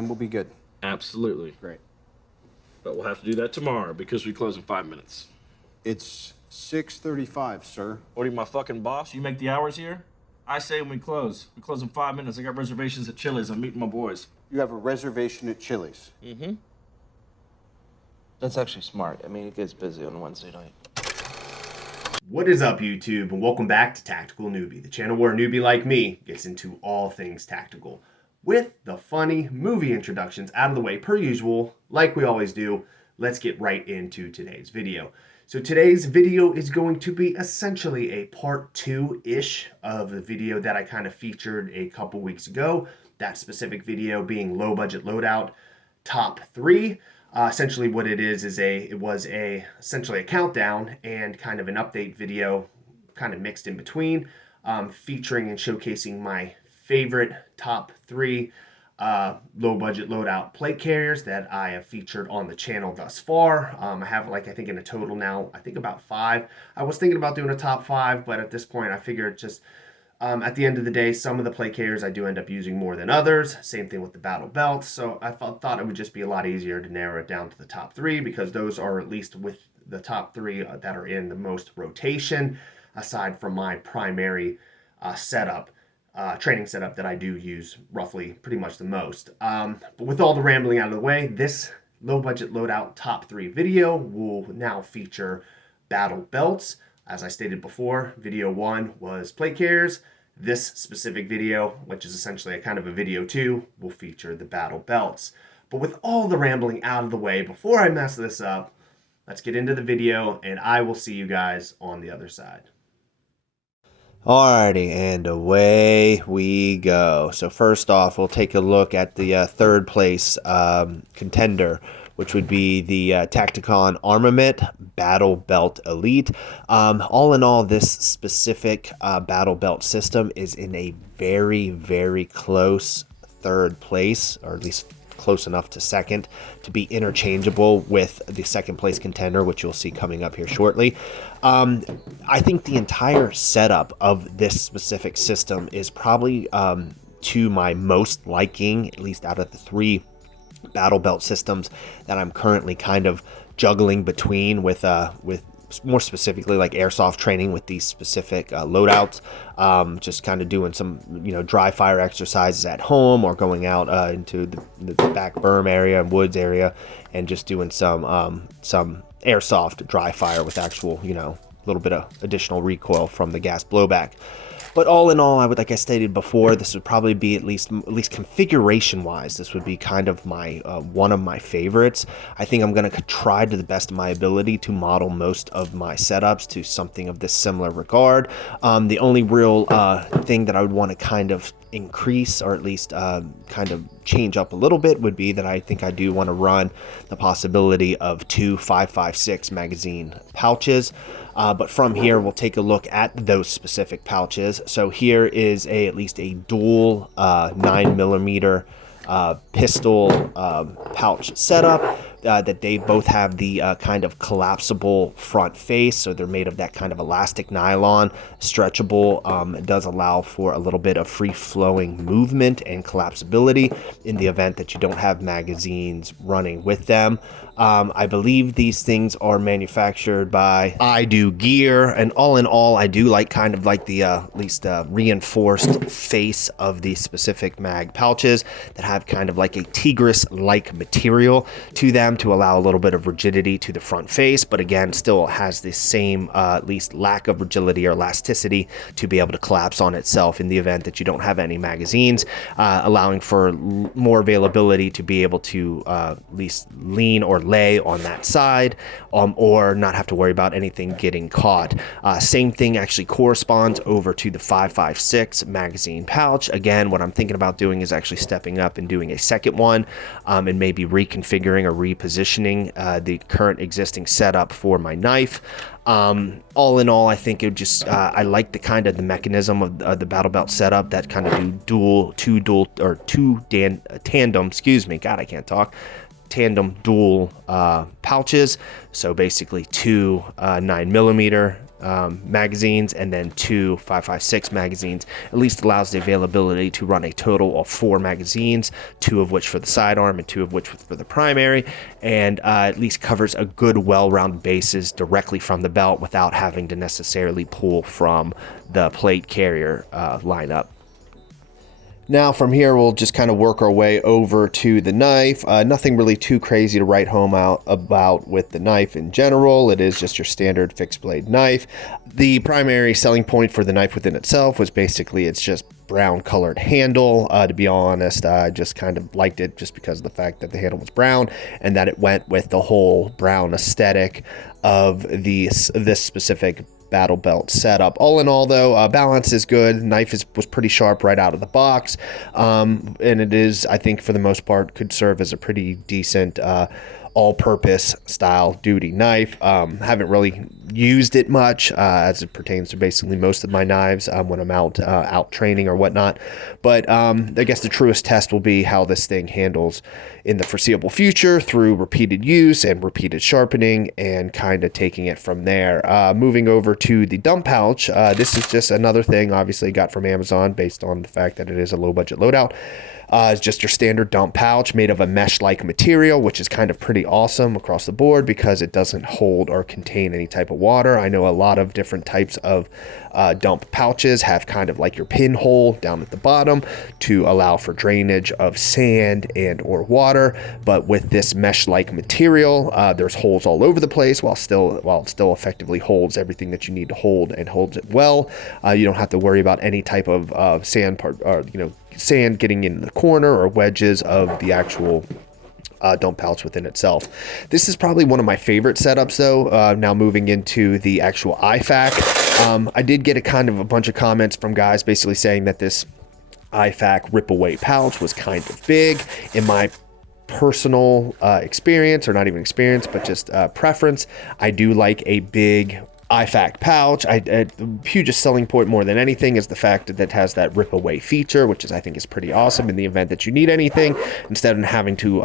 and we'll be good. Absolutely. Great. But we'll have to do that tomorrow because we close in 5 minutes. It's 6:35, sir. What are you, my fucking boss? You make the hours here? I say when we close. We close in 5 minutes. I got reservations at Chili's. I'm meeting my boys. You have a reservation at Chili's. Mm-hmm. That's actually smart. I mean, it gets busy on Wednesday night. What is up, YouTube, and welcome back to Tactical Newbie, the channel where a newbie like me gets into all things tactical. With the funny movie introductions out of the way per usual, like we always do, let's get right into today's video. So today's video is going to be essentially a part 2-ish of the video that I kind of featured a couple weeks ago. That specific video being Low Budget Loadout Top 3. Essentially what it is essentially a countdown and kind of an update video kind of mixed in between, featuring and showcasing my favorite top 3 low budget loadout plate carriers that I have featured on the channel thus far. I have I think in a total now, I think about 5. I was thinking about doing a top 5, but at this point I figured just at the end of the day, some of the plate carriers I do end up using more than others. Same thing with the battle belts. So I thought it would just be a lot easier to narrow it down to the top 3 because those are at least with the top 3 that are in the most rotation, aside from my primary setup. Training setup that I do use roughly pretty much the most. But with all the rambling out of the way, this low budget loadout top 3 video will now feature battle belts. As I stated before, video 1 was plate carriers. This specific video, which is essentially a kind of a video 2, will feature the battle belts. But with all the rambling out of the way, before I mess this up, let's get into the video and I will see you guys on the other side. Alrighty, and away we go. So first off, we'll take a look at the third place contender, which would be the Tacticon Armament Battle Belt Elite. All in all, this specific battle belt system is in a very, very close third place, or at least close enough to second to be interchangeable with the second place contender, which you'll see coming up here shortly. I think the entire setup of this specific system is probably to my most liking, at least out of the 3 battle belt systems that I'm currently kind of juggling between with more specifically like airsoft training with these specific loadouts, just kind of doing some dry fire exercises at home or going out into the back berm area and woods area and just doing some airsoft dry fire with actual little bit of additional recoil from the gas blowback. But all in all, like I stated before, this would probably be at least configuration-wise, this would be kind of my one of my favorites. I think I'm going to try to the best of my ability to model most of my setups to something of this similar regard. The only real thing that I would want to kind of increase, or at least kind of change up a little bit, would be that I think I do want to run the possibility of 2 5.56 magazine pouches. But from here, we'll take a look at those specific pouches. So here is at least a dual 9mm pistol pouch setup. That they both have the kind of collapsible front face, so they're made of that kind of elastic nylon, stretchable. It does allow for a little bit of free-flowing movement and collapsibility in the event that you don't have magazines running with them. I believe these things are manufactured by IDOGEAR, and all in all, I do like kind of like the at least reinforced face of these specific mag pouches that have kind of like a Tigris-like material to them to allow a little bit of rigidity to the front face, but again still has the same at least lack of rigidity or elasticity to be able to collapse on itself in the event that you don't have any magazines, allowing for more availability to be able to at least lean or lay on that side, or not have to worry about anything getting caught. Same thing actually corresponds over to the 5.56 magazine pouch. Again, what I'm thinking about doing is actually stepping up and doing a second one, and maybe reconfiguring or repositioning the current existing setup for my knife. All in all, I think it just I like the kind of the mechanism of the battle belt setup that kind of do tandem, excuse me, God, I can't talk, tandem dual pouches. So basically 2 9mm magazines, and then 2 5.56 magazines. At least allows the availability to run a total of 4 magazines, 2 of which for the sidearm and 2 of which for the primary, and at least covers a good well-rounded bases directly from the belt without having to necessarily pull from the plate carrier lineup. Now from here, we'll just kind of work our way over to the knife. Nothing really too crazy to write home about with the knife in general. It is just your standard fixed blade knife. The primary selling point for the knife within itself was basically it's just brown colored handle. To be honest, I just kind of liked it just because of the fact that the handle was brown and that it went with the whole brown aesthetic of this specific battle belt setup. All in all, though, balance is good. Knife was pretty sharp right out of the box, and it is, I think, for the most part, could serve as a pretty decent all-purpose style duty knife. Haven't really used it much as it pertains to basically most of my knives when I'm out training or whatnot. But I guess the truest test will be how this thing handles in the foreseeable future through repeated use and repeated sharpening, and kind of taking it from there. Moving over to the dump pouch, this is just another thing obviously got from Amazon based on the fact that it is a low budget loadout. It's just your standard dump pouch made of a mesh-like material, which is kind of pretty awesome across the board because it doesn't hold or contain any type of water. I know a lot of different types of dump pouches have kind of like your pinhole down at the bottom to allow for drainage of sand and or water, but with this mesh-like material, there's holes all over the place while it still effectively holds everything that you need to hold and holds it well. You don't have to worry about any type of sand sand getting into the corner or wedges of the actual dump pouch within itself. This is probably one of my favorite setups though, now moving into the actual IFAK. I did get a bunch of comments from guys basically saying that this IFAK rip away pouch was kind of big. In my personal experience, or not even experience, but just preference, I do like a big IFAK pouch. The hugest selling point more than anything is the fact that it has that rip away feature, which I think is pretty awesome in the event that you need anything, instead of having to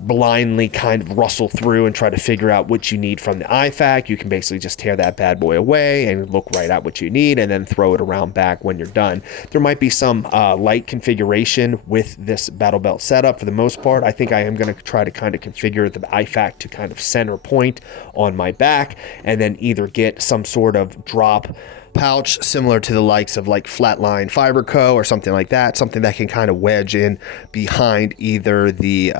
blindly kind of rustle through and try to figure out what you need from the IFAK. You can basically just tear that bad boy away and look right at what you need and then throw it around back when you're done. There might be some light configuration with this battle belt setup. For the most part, I think I am going to try to kind of configure the IFAK to kind of center point on my back, and then either get some sort of drop pouch similar to the likes of like Flatline Fiber Co. or something like that, something that can kind of wedge in behind either the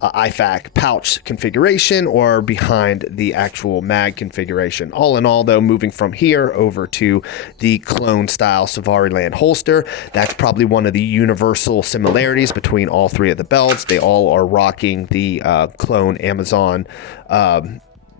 IFAK pouch configuration or behind the actual mag configuration. All in all, though, moving from here over to the clone style Safariland holster, that's probably one of the universal similarities between all three of the belts. They all are rocking the clone Amazon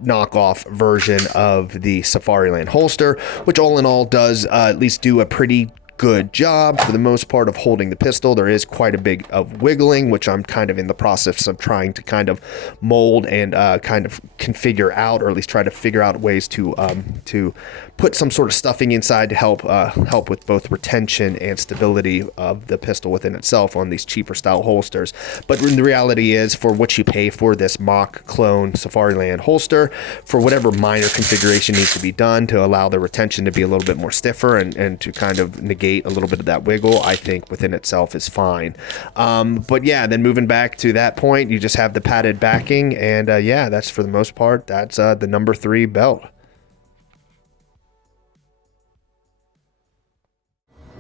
knockoff version of the Safariland holster, which all in all does at least do a pretty good job for the most part of holding the pistol. There is quite a bit of wiggling, which I'm kind of in the process of trying to kind of mold and kind of configure out, or at least try to figure out ways to put some sort of stuffing inside to help with both retention and stability of the pistol within itself on these cheaper style holsters. But the reality is, for what you pay for this mock clone Safariland holster, for whatever minor configuration needs to be done to allow the retention to be a little bit more stiffer and to kind of negate a little bit of that wiggle, I think within itself is fine. But yeah, then moving back to that point, you just have the padded backing, and yeah, that's for the most part, that's the number 3 belt.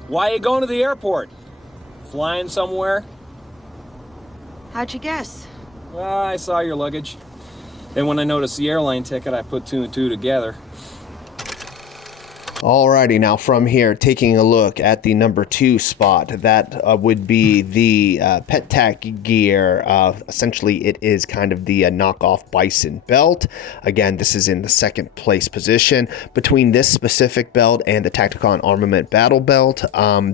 Why are you going to the airport? Flying somewhere? How'd you guess? Well, I saw your luggage. And when I noticed the airline ticket, I put 2 and 2 together. Alrighty, now from here, taking a look at the number 2 spot, that would be the PETAC gear. Essentially, it is kind of the knockoff Bison belt. Again, this is in the 2nd place position. Between this specific belt and the Tacticon Armament battle belt,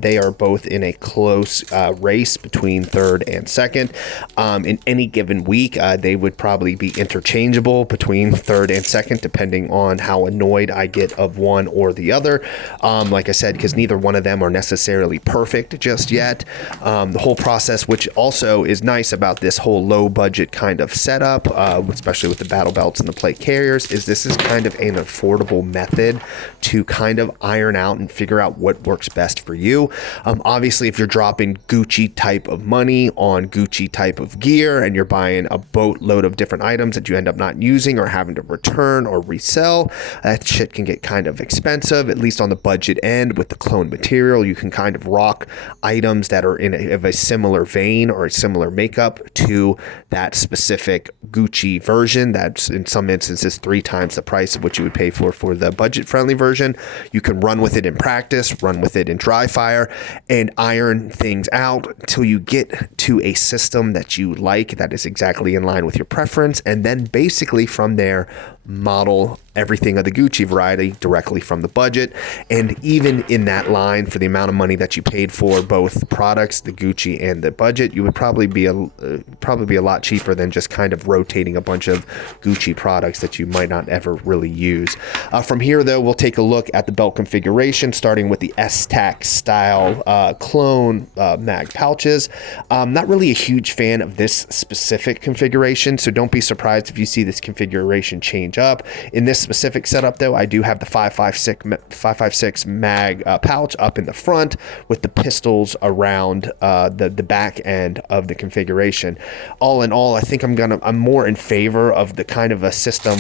they are both in a close race between 3rd and 2nd. In any given week, they would probably be interchangeable between 3rd and 2nd, depending on how annoyed I get of one or the other. other. Like I said, because neither one of them are necessarily perfect just yet. The whole process, which also is nice about this whole low budget kind of setup, especially with the battle belts and the plate carriers, is this is kind of an affordable method to kind of iron out and figure out what works best for you. Obviously, if you're dropping Gucci type of money on Gucci type of gear and you're buying a boatload of different items that you end up not using or having to return or resell, that shit can get kind of expensive. At least on the budget end with the clone material, you can kind of rock items that are of a similar vein or a similar makeup to that specific Gucci version. That's in some instances 3 times the price of what you would pay for the budget friendly version. You can run with it in practice, run with it in dry fire, and iron things out until you get to a system that you like that is exactly in line with your preference, and then basically from there model everything of the Gucci variety directly from the budget. And even in that line, for the amount of money that you paid for both products, the Gucci and the budget, you would probably be a lot cheaper than just kind of rotating a bunch of Gucci products that you might not ever really use. From here, though, we'll take a look at the belt configuration, starting with the STAC style clone mag pouches. Not really a huge fan of this specific configuration, so don't be surprised if you see this configuration change up. In this specific setup, though, I do have the 5.56 mag pouch up in the front with the pistols around the back end of the configuration. All in all, I think I'm more in favor of the kind of a system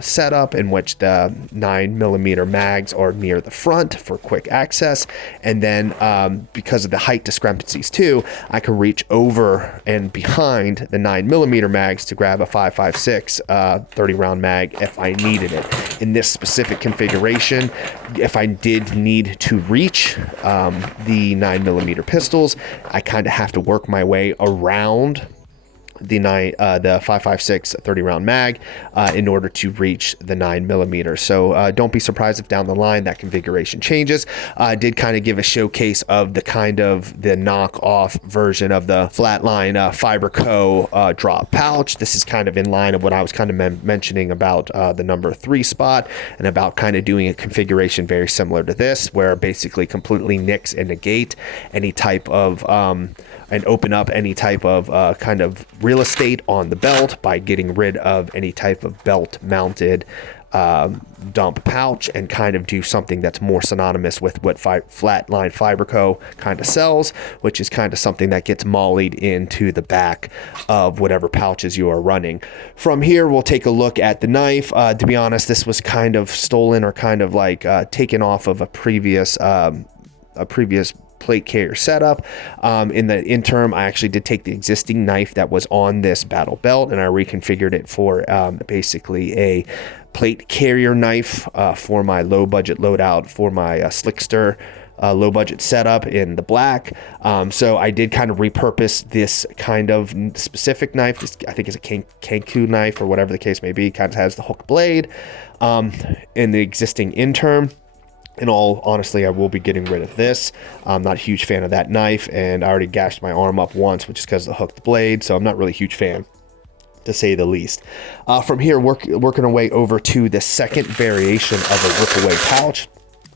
setup in which the 9mm mags are near the front for quick access, and then because of the height discrepancies too, I can reach over and behind the 9mm mags to grab a 5.56 30 round mag if I needed it. In this specific configuration, if I did need to reach the 9mm pistols, I kind of have to work my way around the 5.56 30 round mag in order to reach the 9mm. So don't be surprised if down the line that configuration changes. I did kind of give a showcase of the knockoff version of the Flatline Fiberco drop pouch. This is kind of in line of what I was kind of mentioning about the number 3 spot, and about kind of doing a configuration very similar to this, where basically completely nix and negate any type of and open up any type of kind of real estate on the belt by getting rid of any type of belt mounted dump pouch, and kind of do something that's more synonymous with what Flatline Fiberco kind of sells, which is kind of something that gets mollied into the back of whatever pouches you are running. From here, we'll take a look at the knife. To be honest, this was kind of stolen or kind of like taken off of a previous plate carrier setup. In the interim, I actually did take the existing knife that was on this battle belt, and I reconfigured it for basically a plate carrier knife for my low budget loadout for my Slickster low budget setup in the black. So I did kind of repurpose this kind of specific knife. This, I think, is a Kenku knife or whatever the case may be. Kind of has the hook blade in the existing interim. In all honesty, I will be getting rid of this. I'm not a huge fan of that knife, and I already gashed my arm up once, which is because of the hooked blade, so I'm not really a huge fan, to say the least. From here, working our way over to the second variation of a rip-away pouch.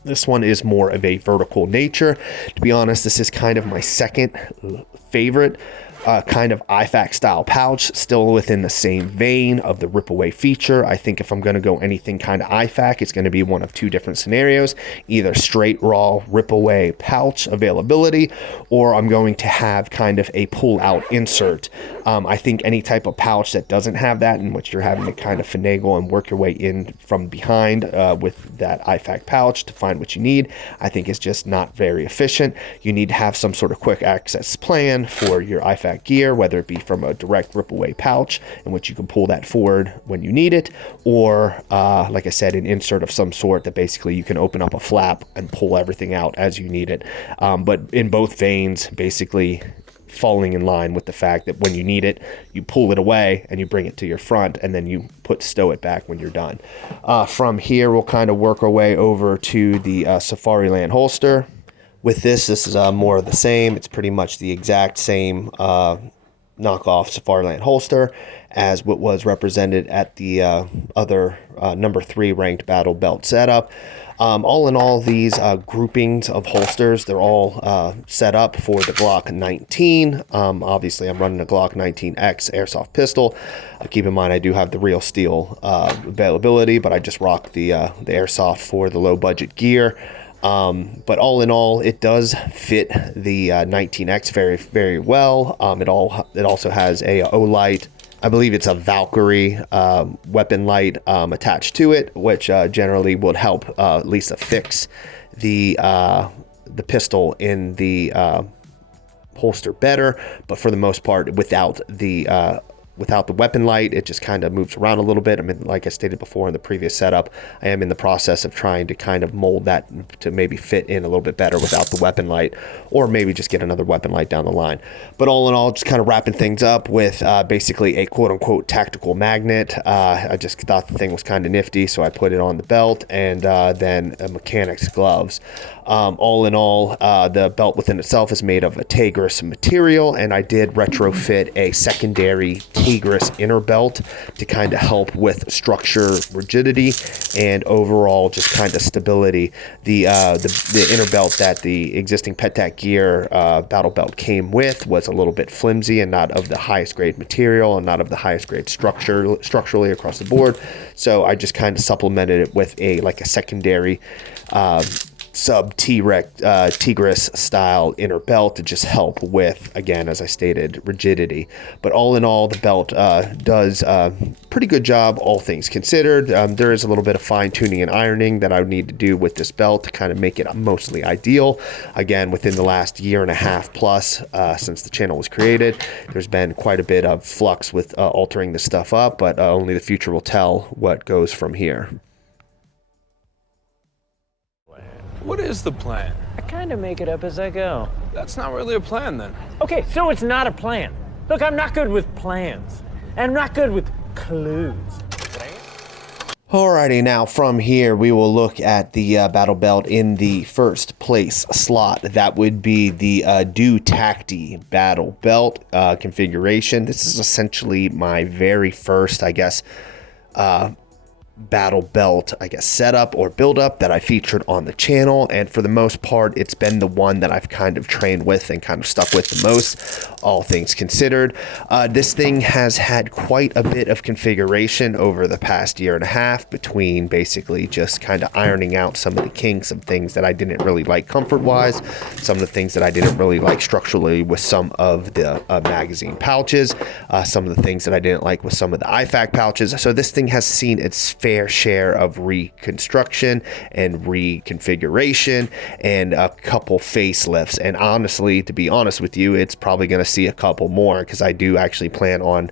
This one is more of a vertical nature. To be honest, this is kind of my second favorite kind of IFAK style pouch, still within the same vein of the rip away feature. I think if I'm going to go anything kind of IFAK, it's going to be one of 2 different scenarios: either straight raw rip away pouch availability, or I'm going to have kind of a pull out insert. I think any type of pouch that doesn't have that, in which you're having to kind of finagle and work your way in from behind with that IFAK pouch to find what you need, I think is just not very efficient. You need to have some sort of quick access plan for your IFAK gear, whether it be from a direct rip away pouch in which you can pull that forward when you need it, or like I said, an insert of some sort that basically you can open up a flap and pull everything out as you need it. But in both veins, basically falling in line with the fact that when you need it, you pull it away and you bring it to your front, and then you stow it back when you're done. From here, we'll kind of work our way over to the Safariland holster. With this is more of the same. It's pretty much the exact same knockoff Safariland holster as what was represented at the other number 3 ranked battle belt setup. All in all, these groupings of holsters, they're all set up for the Glock 19. Obviously, I'm running a Glock 19X airsoft pistol. Keep in mind, I do have the real steel availability, but I just rock the airsoft for the low budget gear. But all in all, it does fit the 19X very, very well. It also has a O-Light. I believe it's a Valkyrie weapon light attached to it, which generally would help at least affix the pistol in the holster better. But for the most part, without the weapon light, it just kind of moves around a little bit. I mean, like I stated before in the previous setup, I am in the process of trying to kind of mold that to maybe fit in a little bit better without the weapon light, or maybe just get another weapon light down the line. But all in all, just kind of wrapping things up with basically a quote-unquote tactical magnet. I just thought the thing was kind of nifty, so I put it on the belt, and then mechanics gloves. All in all, the belt within itself is made of a Tigris material, and I did retrofit a secondary Tigris inner belt to kind of help with structure, rigidity, and overall just kind of stability. The inner belt that the existing PETAC gear battle belt came with was a little bit flimsy and not of the highest grade material and not of the highest grade structurally across the board. So I just kind of supplemented it with a secondary sub Tigris style inner belt to just help with, again, as I stated, rigidity. But all in all, the belt does a pretty good job, all things considered. There is a little bit of fine tuning and ironing that I would need to do with this belt to kind of make it mostly ideal. Again, within the last year and a half plus since the channel was created, there's been quite a bit of flux with altering this stuff up, but only the future will tell what goes from here. What is the plan? I kind of make it up as I go. That's not really a plan then. Okay, so it's not a plan. Look, I'm not good with plans. And I'm not good with clues. Alrighty, now from here we will look at the battle belt in the first place slot. That would be the TOPTACPRO battle belt configuration. This is essentially my very first, I guess, battle belt, setup or build up that I featured on the channel, and for the most part it's been the one that I've kind of trained with and kind of stuck with the most, all things considered. This thing has had quite a bit of configuration over the past year and a half, between basically just kind of ironing out some of the kinks of things that I didn't really like comfort wise, some of the things that I didn't really like structurally with some of the magazine pouches, some of the things that I didn't like with some of the IFAK pouches. So this thing has seen its fair share of reconstruction and reconfiguration and a couple facelifts, and honestly, to be honest with you, it's probably going to see a couple more, because I do actually plan on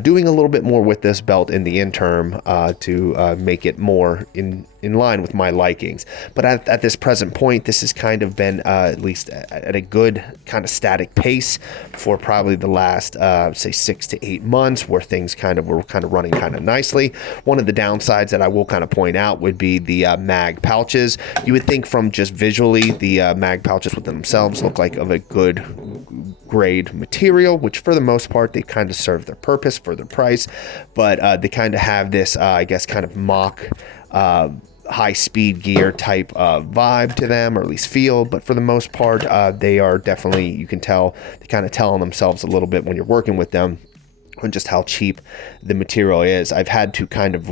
doing a little bit more with this belt in the interim to make it more in line with my likings. But at this present point, this has kind of been at least at a good kind of static pace for probably the last say 6 to 8 months, where things were running kind of nicely. One of the downsides that I will kind of point out would be the mag pouches. You would think from just visually the mag pouches within themselves look like of a good grade material, which for the most part they kind of serve their purpose for their price, but they kind of have this kind of mock high speed gear type vibe to them, or at least feel. But for the most part, they are definitely, you can tell, they kind of tell on themselves a little bit when you're working with them, and just how cheap the material is. I've had to kind of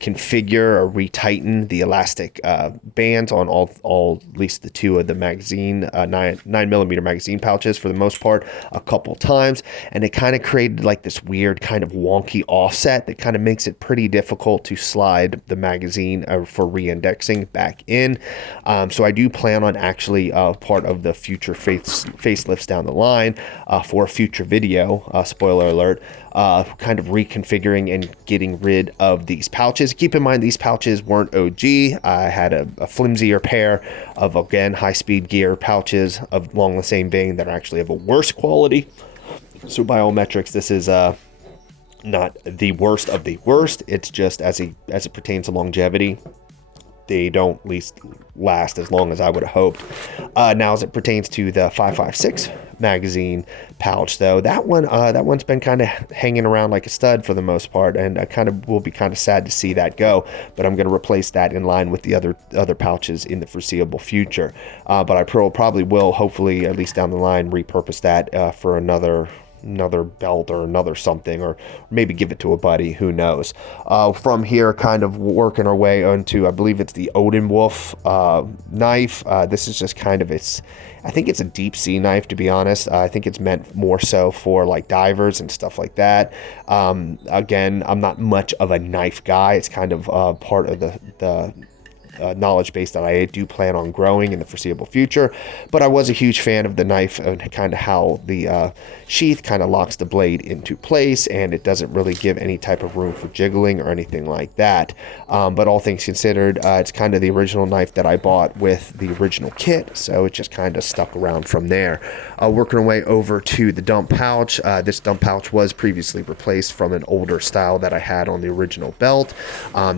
configure or retighten the elastic bands on all at least the two of the magazine 9mm magazine pouches for the most part a couple times, and it kind of created like this weird kind of wonky offset that kind of makes it pretty difficult to slide the magazine for re-indexing back in. So I do plan on actually part of the future facelifts down the line for a future video, spoiler alert, kind of reconfiguring and getting rid of these pouches. Keep in mind, these pouches weren't OG. I had a flimsier pair of, again, high-speed gear pouches along the same vein that are actually of a worse quality. So by all metrics, this is not the worst of the worst. It's just as it pertains to longevity, they don't at least last as long as I would have hoped. Now, as it pertains to the 5.56 magazine pouch though. That one's been kind of hanging around like a stud for the most part, and I kind of will be kind of sad to see that go, but I'm going to replace that in line with the other pouches in the foreseeable future. But I probably will, hopefully at least down the line, repurpose that for another belt or another something, or maybe give it to a buddy, who knows. From here, kind of working our way onto, I believe it's the Odin Wolf knife. This is just kind of I think it's a deep sea knife, to be honest. I think it's meant more so for like divers and stuff like that. Again, I'm not much of a knife guy. It's kind of part of the knowledge base that I do plan on growing in the foreseeable future, but I was a huge fan of the knife and kind of how the sheath kind of locks the blade into place, and it doesn't really give any type of room for jiggling or anything like that. But all things considered, it's kind of the original knife that I bought with the original kit, so it just kind of stuck around from there. Working our way over to the dump pouch. This dump pouch was previously replaced from an older style that I had on the original belt.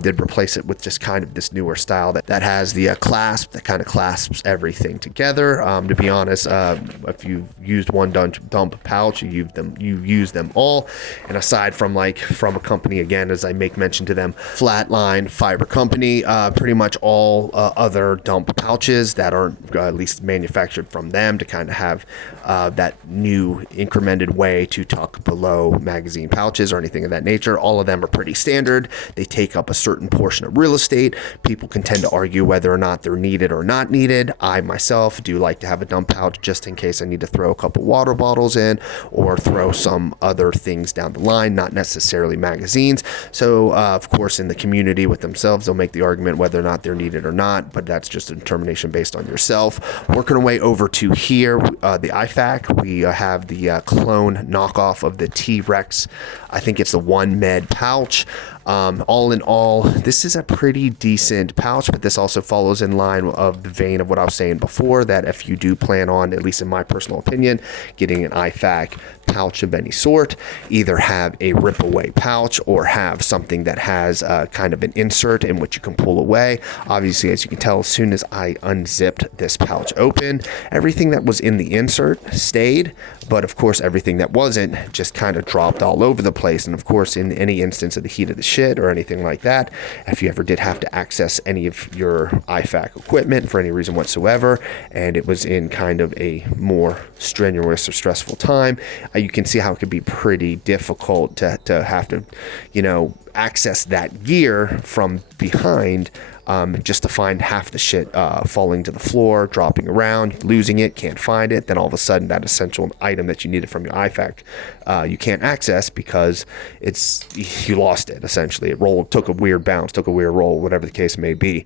Did replace it with just kind of this newer style that has the clasp that kind of clasps everything together. To be honest, if you've used one dump pouch, you use them all. And aside from a company, again, as I make mention to them, Flatline Fiber Company, pretty much all other dump pouches that are at least manufactured from them to kind of have that new incremented way to tuck below magazine pouches or anything of that nature. All of them are pretty standard. They take up a certain portion of real estate. People can tend to argue whether or not they're needed or not needed. I myself do like to have a dump pouch just in case I need to throw a couple water bottles in or throw some other things down the line, not necessarily magazines. So of course, in the community with themselves, they'll make the argument whether or not they're needed or not, but that's just a determination based on yourself. Working our way over to here, the IFAK, we have the clone knockoff of the T-Rex. I think it's the 1 med pouch. All in all, this is a pretty decent pouch, but this also follows in line of the vein of what I was saying before, that if you do plan on, at least in my personal opinion, getting an IFAK pouch of any sort, either have a rip away pouch or have something that has kind of an insert in which you can pull away. Obviously, as you can tell, as soon as I unzipped this pouch open, everything that was in the insert stayed, but of course everything that wasn't just kind of dropped all over the place. And of course, in any instance of the heat of the shit or anything like that, if you ever did have to access any of your IFAK equipment for any reason whatsoever, and it was in kind of a more strenuous or stressful time, you can see how it could be pretty difficult to have to, access that gear from behind, just to find half the shit falling to the floor, dropping around, losing it, can't find it. Then all of a sudden that essential item that you needed from your IFAK, you can't access because you lost it, essentially. It took a weird bounce, took a weird roll, whatever the case may be.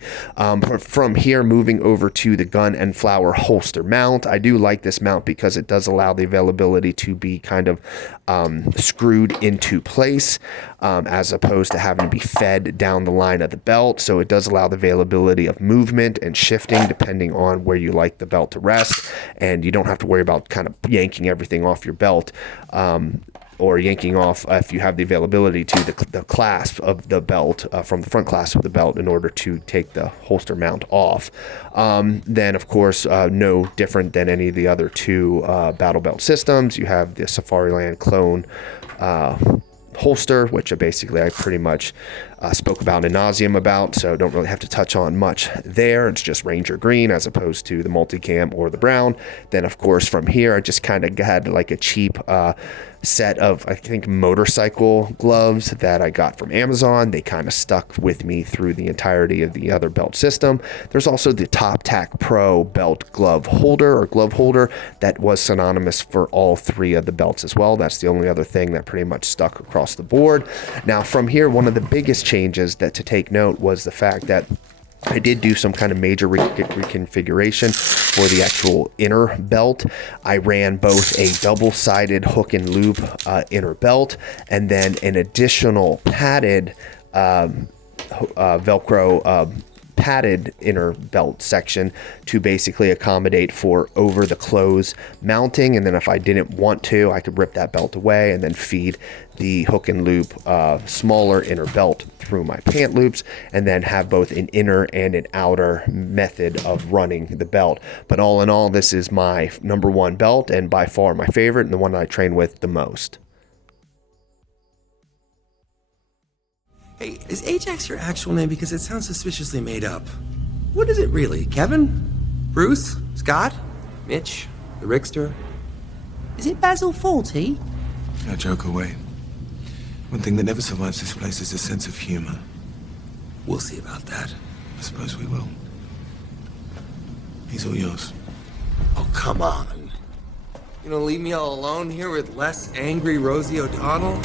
From here, moving over to the gun and flower holster mount. I do like this mount because it does allow the availability to be kind of screwed into place, as opposed to having to be fed down the line of the belt. So it does allow the availability of movement and shifting depending on where you like the belt to rest, and you don't have to worry about kind of yanking everything off your belt, or yanking off if you have the availability to the clasp of the belt, from the front clasp of the belt, in order to take the holster mount off. Then of course, no different than any of the other two battle belt systems, you have the Safariland clone holster, which I pretty much spoke about ad nauseum about, so don't really have to touch on much there. It's just Ranger green as opposed to the Muliticam or the brown. Then of course from here, I just kind of had like a cheap set of, I think, motorcycle gloves that I got from Amazon. They kind of stuck with me through the entirety of the other belt system. There's also the TOPTACPRO belt glove holder that was synonymous for all three of the belts as well. That's the only other thing that pretty much stuck across the board. Now from here, one of the biggest changes that to take note was the fact that I did do some kind of major reconfiguration for the actual inner belt. I ran both a double-sided hook and loop inner belt, and then an additional padded Velcro padded inner belt section to basically accommodate for over the clothes mounting. And then if I didn't want to, I could rip that belt away and then feed the hook and loop smaller inner belt through my pant loops, and then have both an inner and an outer method of running the belt. But all in all, this is my #1 belt, and by far my favorite, and the one that I train with the most. Hey, is Ajax your actual name? Because it sounds suspiciously made up. What is it really? Kevin? Bruce? Scott? Mitch? The Rickster? Is it Basil Fawlty? Now joke away. One thing that never survives this place is a sense of humor. We'll see about that. I suppose we will. He's all yours. Oh, come on. You gonna leave me all alone here with less angry Rosie O'Donnell?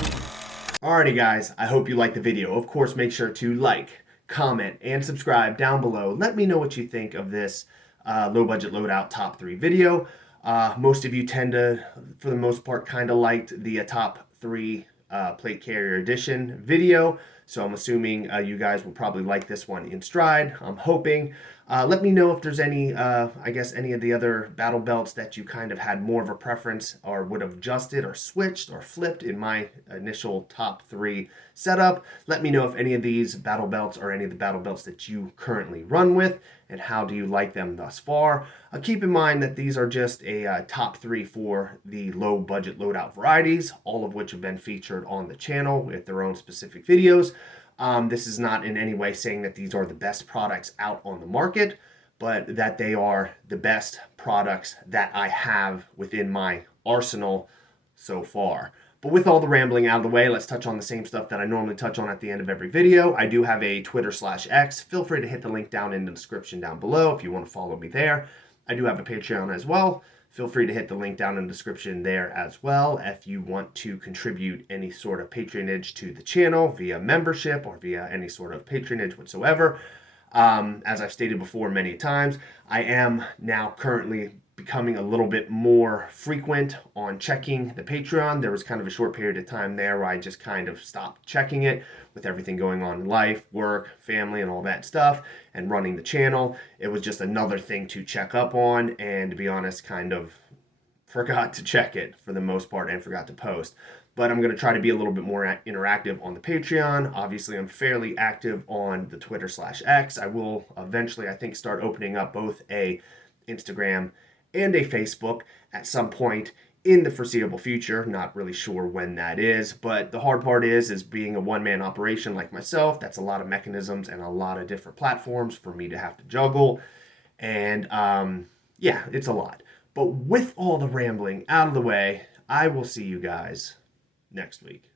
Alrighty guys, I hope you liked the video. Of course, make sure to like, comment, and subscribe down below. Let me know what you think of this low budget loadout top 3 video. Most of you tend to, for the most part, kind of liked the top 3 plate carrier edition video. So I'm assuming you guys will probably like this one in stride. I'm hoping. Let me know if there's any, I guess, any of the other battle belts that you kind of had more of a preference or would have adjusted or switched or flipped in my initial top 3 setup. Let me know if any of these battle belts or any of the battle belts that you currently run with, and how do you like them thus far. Keep in mind that these are just a top 3 for the low budget loadout varieties, all of which have been featured on the channel with their own specific videos. This is not in any way saying that these are the best products out on the market, but that they are the best products that I have within my arsenal so far. But with all the rambling out of the way, let's touch on the same stuff that I normally touch on at the end of every video. I do have a Twitter/X. Feel free to hit the link down in the description down below if you want to follow me there. I do have a Patreon as well. Feel free to hit the link down in the description there as well if you want to contribute any sort of patronage to the channel via membership or via any sort of patronage whatsoever. As I've stated before many times, I am now currently becoming a little bit more frequent on checking the Patreon. There was kind of a short period of time there where I just kind of stopped checking it with everything going on in life, work, family, and all that stuff, and running the channel. It was just another thing to check up on, and to be honest, kind of forgot to check it for the most part and forgot to post. But I'm going to try to be a little bit more interactive on the Patreon. Obviously, I'm fairly active on the Twitter/X. I will eventually, I think, start opening up both a Instagram and a Facebook at some point in the foreseeable future. Not really sure when that is, but the hard part is being a one-man operation like myself, that's a lot of mechanisms and a lot of different platforms for me to have to juggle. And yeah, it's a lot. But with all the rambling out of the way, I will see you guys next week.